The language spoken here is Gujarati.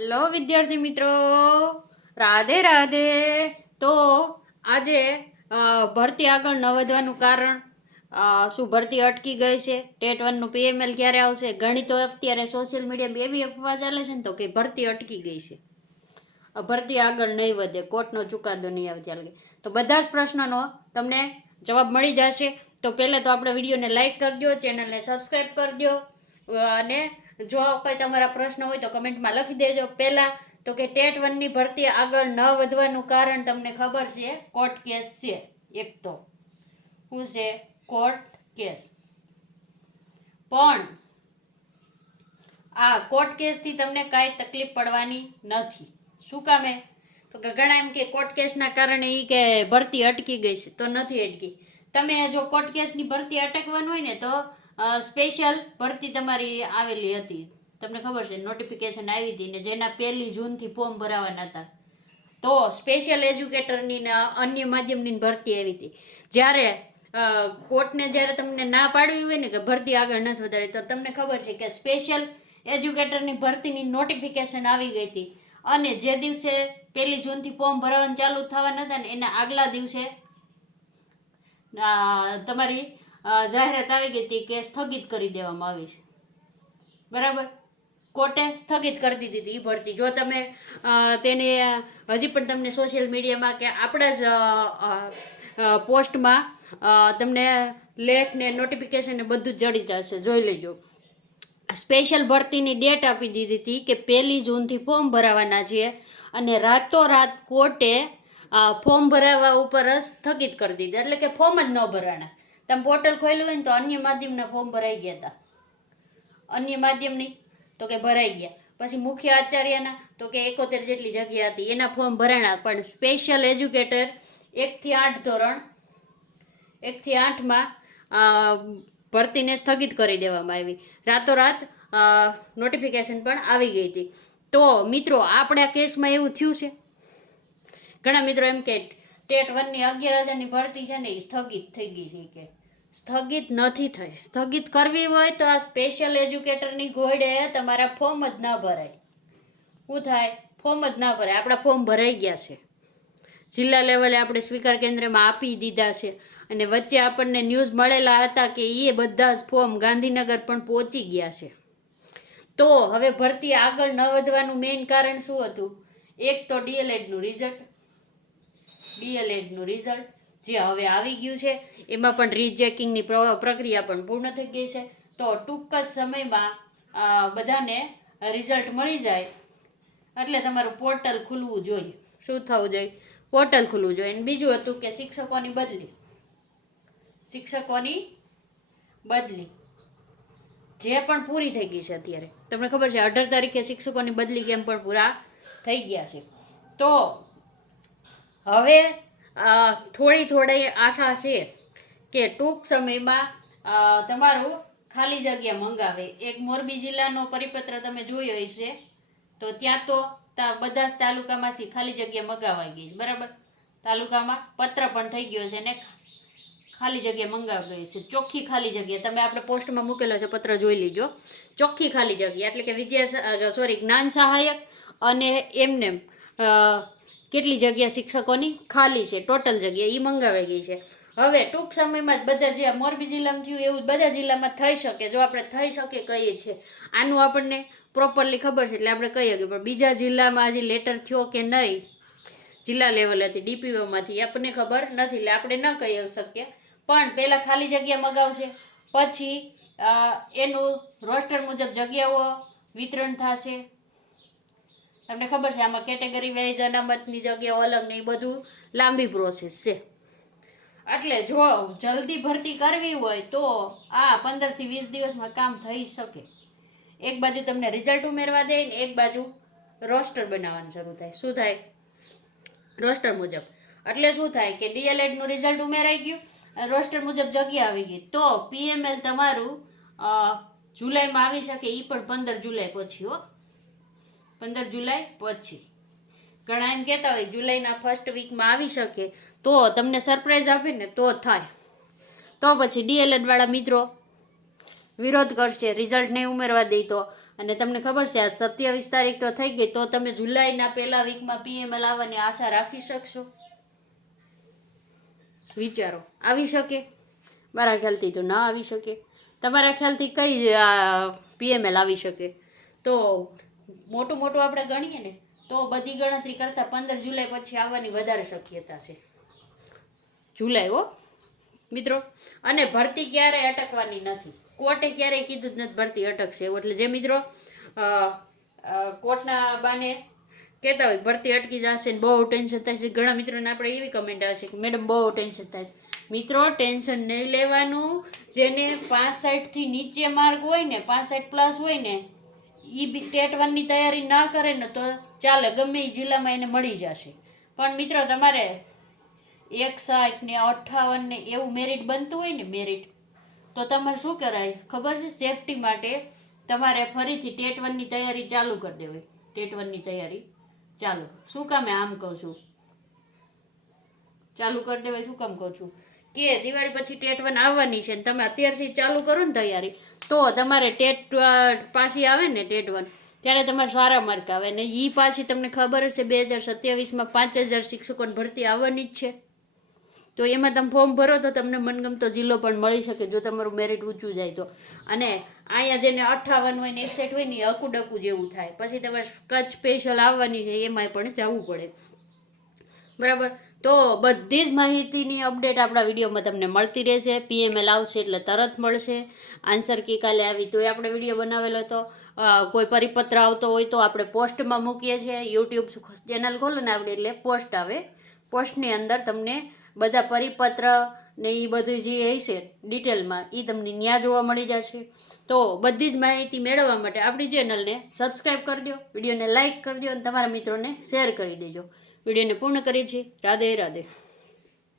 હેલો વિદ્યાર્થી મિત્રો, રાધે રાધે. તો આજે ભરતી આગળ ન વધવાનું કારણ શું? ભરતી અટકી ગઈ છે? ટેટ 1 નું PML ક્યારે આવશે? ઘણી તો અત્યારે સોશિયલ મીડિયા એવી અફવા ચાલે છે ને તો કે ભરતી અટકી ગઈ છે, ભરતી આગળ નહીં વધે, કોર્ટનો ચુકાદો નહીં આવે ચાલે. તો બધા જ પ્રશ્નોનો તમને જવાબ મળી જશે. તો પહેલાં તો આપણે વિડીયોને લાઇક કરી દો, ચેનલને સબસ્ક્રાઈબ કરી દો, અને જો કોઈ તમારા પ્રશ્ન હોય તો કમેન્ટમાં લખી દેજો. પહેલાં તો કે ટેટ 1 ની ભરતી આગળ ન વધવાનું કારણ તમને ખબર છે, કોર્ટ કેસ છે. એક તો શું છે? Court case. પણ આ કોર્ટ કેસથી તમને કાંઈ તકલીફ પડવાની નથી. શું કામે? તો કે ઘણા એમ કે કોર્ટ કેસના કારણે એ કે ભરતી અટકી ગઈ છે, તો નથી અટકી. તમે જો કોર્ટ કેસની ભરતી અટકવાનું હોય ને તો સ્પેશિયલ ભરતી તમારી આવેલી હતી, તમને ખબર છે, નોટિફિકેશન આવી હતી ને, જેના 1 જૂનથી ફોર્મ ભરાવાના હતા. તો સ્પેશિયલ એજ્યુકેટરની ને અન્ય માધ્યમની ભરતી આવી હતી. જ્યારે કોર્ટને જ્યારે તમને ના પાડવી હોય ને કે ભરતી આગળ નથી વધારી, તો તમને ખબર છે કે સ્પેશિયલ એજ્યુકેટરની ભરતીની નોટિફિકેશન આવી ગઈ હતી, અને જે દિવસે 1 જૂનથી ફોર્મ ભરવાનું ચાલુ થવાના હતા ને એના આગલા દિવસે તમારી જાહેરાત આવી ગઈ હતી કે સ્થગિત કરી દેવામાં આવી છે. બરાબર? કોર્ટે સ્થગિત કરી દીધી હતી એ ભરતી. જો તમે તેને હજી પણ તમને સોશિયલ મીડિયામાં કે આપણા જ પોસ્ટમાં તમને લેખ ને નોટિફિકેશન ને બધું જ જડી જશે, જોઈ લેજો. સ્પેશિયલ ભરતીની ડેટ આપી દીધી હતી કે 1 જૂનથી ફોર્મ ભરાવાના છે, અને રાતોરાત કોર્ટે ફોર્મ ભરાવા ઉપર જ સ્થગિત કરી દીધી. એટલે કે ફોર્મ જ ન ભરાણા. તમે પોર્ટલ ખોલ્યું હોય ને તો અન્ય માધ્યમના ફોર્મ ભરાઈ ગયા હતા. અન્ય માધ્યમની તો કે ભરાઈ ગયા. પછી મુખ્ય આચાર્યના તો કે 71 જેટલી જગ્યા હતી એના ફોર્મ ભરાણા. પણ સ્પેશિયલ એજ્યુકેટર 1 થી 8 ધોરણ 1 થી 8માં ભરતીને સ્થગિત કરી દેવામાં આવી. રાતોરાત નોટિફિકેશન પણ આવી ગઈ હતી. તો મિત્રો, આપણે આ કેસમાં એવું થયું છે. ઘણા મિત્રો એમ કે ટેટ 1 ની 11,000ની ભરતી છે ને એ સ્થગિત થઈ ગઈ છે. કે સ્થગિત નથી થઈ. સ્થગિત કરવી હોય તો આ સ્પેશિયલ એજ્યુકેટરની ઘોડે તમારા ફોર્મ જ ના ભરાય. શું થાય? ફોર્મ જ ના ભરાય. આપણા ફોર્મ ભરાઈ ગયા છે, જિલ્લા લેવલે આપણે સ્વીકાર કેન્દ્રમાં આપી દીધા છે, અને વચ્ચે આપણને ન્યૂઝ મળેલા હતા કે એ બધા જ ફોર્મ ગાંધીનગર પણ પહોંચી ગયા છે. તો હવે ભરતી આગળ ન વધવાનું મેઇન કારણ શું હતું? એક તો ડીએલએડનું રિઝલ્ટ જે હવે આવી ગયું છે, એમાં પણ રીચેકિંગની પ્રક્રિયા પણ પૂર્ણ થઈ ગઈ છે. તો ટૂંક જ સમયમાં બધાને રિઝલ્ટ મળી જાય એટલે તમારું પોર્ટલ ખુલવું જોઈએ. શું થવું જોઈએ? પોર્ટલ ખુલવું જોઈએ. અને બીજું હતું કે શિક્ષકોની બદલી જે પણ પૂરી થઈ ગઈ છે. અત્યારે તમને ખબર છે 18 તારીખે શિક્ષકોની બદલી કેમ પણ પૂરા થઈ ગયા છે. તો હવે થોડી આશા છે કે ટૂંક સમયમાં તમારું ખાલી જગ્યા મંગાવે. એક મોરબી જિલ્લાનો પરિપત્ર તમે જોયો હશે, તો ત્યાં તો બધા જ તાલુકામાંથી ખાલી જગ્યા મંગાવાઈ ગઈ છે. બરાબર? તાલુકામાં પત્ર પણ થઈ ગયો છે ને ખાલી જગ્યા મંગાવી ગઈ છે. ચોખ્ખી ખાલી જગ્યા તમે આપણે પોસ્ટમાં મૂકેલો છે, પત્ર જોઈ લીજો. ચોખ્ખી ખાલી જગ્યા એટલે કે જ્ઞાન સહાયક અને એમને કેટલી જગ્યા શિક્ષકોની ખાલી છે, ટોટલ જગ્યા એ મંગાવાઈ ગઈ છે. હવે ટૂંક સમયમાં જ બધા જે મોરબી જિલ્લામાં થયું એવું બધા જિલ્લામાં થઈ શકે. જો આપણે થઈ શકે કહીએ છીએ, આનું આપણને પ્રોપરલી ખબર છે એટલે આપણે કહીએ. પણ બીજા જિલ્લામાં હજી લેટર થયો કે નહીં, જિલ્લા લેવલેથી DPOમાંથી આપણને ખબર નથી, એટલે આપણે ન કહી શકીએ. પણ પહેલાં ખાલી જગ્યા મગાવશે, પછી એનું રોસ્ટર મુજબ જગ્યાઓ વિતરણ થશે. તમને ખબર છે આમાં કેટેગરી વાઇઝ અનામતની જગ્યાઓ અલગ ને એ બધું લાંબી પ્રોસેસ છે. એટલે જો જલ્દી ભરતી કરવી હોય તો આ 15 થી 20 દિવસમાં કામ થઈ શકે. એક બાજુ તમને રિઝલ્ટ ઉમેરવા દે ને એક બાજુ રોસ્ટર બનાવવાનું શરૂ થાય. શું થાય? રોસ્ટર મુજબ. એટલે શું થાય કે ડીએલએડનું રિઝલ્ટ ઉમેરાઈ ગયું, રોસ્ટર મુજબ જગ્યા આવી ગઈ, તો PML તમારું જુલાઈમાં આવી શકે. એ પણ 15 જુલાઈ પછી. 15 જુલાઈ પછી. ઘણા એમ કહેતા હોય જુલાઈના ફર્સ્ટ વીકમાં આવી શકે, તો તમને સરપ્રાઈઝ આપે ને તો થાય. તો પછી DLED વાળા મિત્રો વિરોધ કરશે, રિઝલ્ટ નહીં ઉમેરવા દે તો, અને તમને ખબર છે આ 27 તારીખ તો થઈ ગઈ, તો તમે જુલાઈના પહેલા વીકમાં PML આવવાની આશા રાખી શકશો? વિચારો, આવી શકે? મારા ખ્યાલથી તો ના આવી શકે. તમારા ખ્યાલથી કઈ PML આવી શકે? તો મોટું મોટું આપણે ગણીએ ને તો બધી ગણતરી કરતાં 15 જુલાઈ પછી આવવાની વધારે શક્યતા છે. જુલાઈ હો મિત્રો. અને ભરતી ક્યારેય અટકવાની નથી. કોર્ટે ક્યારેય કીધું જ નથી ભરતી અટકશે એવું. એટલે જે મિત્રો કોર્ટના બાને કહેતા હોય ભરતી અટકી જશે ને બહુ ટેન્શન થાય છે, ઘણા મિત્રોને આપણે એવી કમેન્ટ આવે છે કે મેડમ બહુ ટેન્શન થાય છે. મિત્રો ટેન્શન નહીં લેવાનું. જેને 65થી નીચે માર્ક હોય ને, 65+ હોય ને, એ બી ટેટ 1ની તૈયારી ના કરે ને તો ચાલે, ગમે એ જિલ્લામાં એને મળી જશે. પણ મિત્રો તમારે 61 ને 58 ને એવું મેરિટ બનતું હોય ને, મેરિટ, તો તમારે શું કરાય ખબર છે? સેફટી માટે તમારે ફરીથી ટેટ 1ની તૈયારી ચાલુ કરી દેવી. ટેટ 1ની તૈયારી ચાલુ. શું કામે આમ કહું છું? ચાલુ કરી દેવાય. શું કામ કહું છું કે દિવાળી પછી ટેટ 1 આવવાની છે ને તમે અત્યારથી ચાલુ કરો ને તૈયારી, તો તમારે ટેટ પાછી આવે ને ટેટ 1, ત્યારે તમારે સારા માર્ક આવે. ને એ પાછી તમને ખબર હશે 2027માં 5000 શિક્ષકોની ભરતી આવવાની જ છે. તો એમાં તમે ફોર્મ ભરો તો તમને મનગમતો જિલ્લો પણ મળી શકે જો તમારું મેરિટ ઊંચું જાય તો. અને અહીંયા જેને 58 હોય ને 61 હોય ને એ અકુડકું જેવું થાય. પછી તમારે કચ્છ સ્પેશિયલ આવવાની છે, એમાંય પણ જવું પડે. બરાબર. તો બધી જ માહિતીની અપડેટ આપણા વિડીયોમાં તમને મળતી રહેશે. PML આવશે એટલે તરત મળશે. આન્સર કી કાલે આવી તોય આપણે વિડીયો બનાવેલો હતો. કોઈ પરિપત્ર આવતો હોય તો આપણે પોસ્ટમાં મૂકીએ છીએ. યુટ્યુબ ચેનલ ખોલો ને આપણે એટલે પોસ્ટ આવે. પોસ્ટની અંદર તમને બધા પરિપત્ર ને એ બધું જે હશે ડિટેલમાં એ તમને ન્યા જોવા મળી જશે. તો બધી જ માહિતી મેળવવા માટે આપણી ચેનલને સબસ્ક્રાઈબ કરી દો, વિડીયોને લાઇક કરી દો અને તમારા મિત્રોને શેર કરી દેજો. વિડીયોને પૂર્ણ કરીએ છીએ. રાધે રાધે.